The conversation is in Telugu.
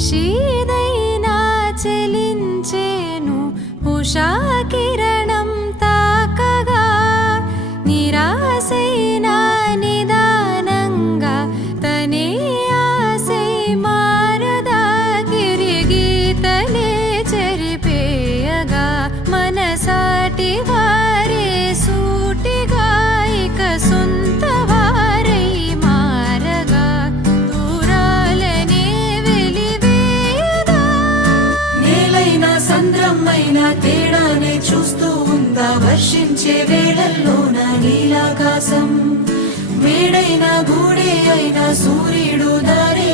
నిషీదైనా చెలించేను ఉషా కిరణం తాకగా నిరాశైనా నిదానంగా తనే ఆశై మారదా గిరిగీతలే చెరిపేయగా మనసాటి వారే సూటిగా ఇక సొంత వారై మారగా దూరాలనే వెలివేయదా నేలైనా సంద్రమైనా తేడానే చూస్తూ ఉందా వర్షించే వేళల్లోన నీలాకాశం మేడైనా గూడే అయినా సూర్యుడు దారి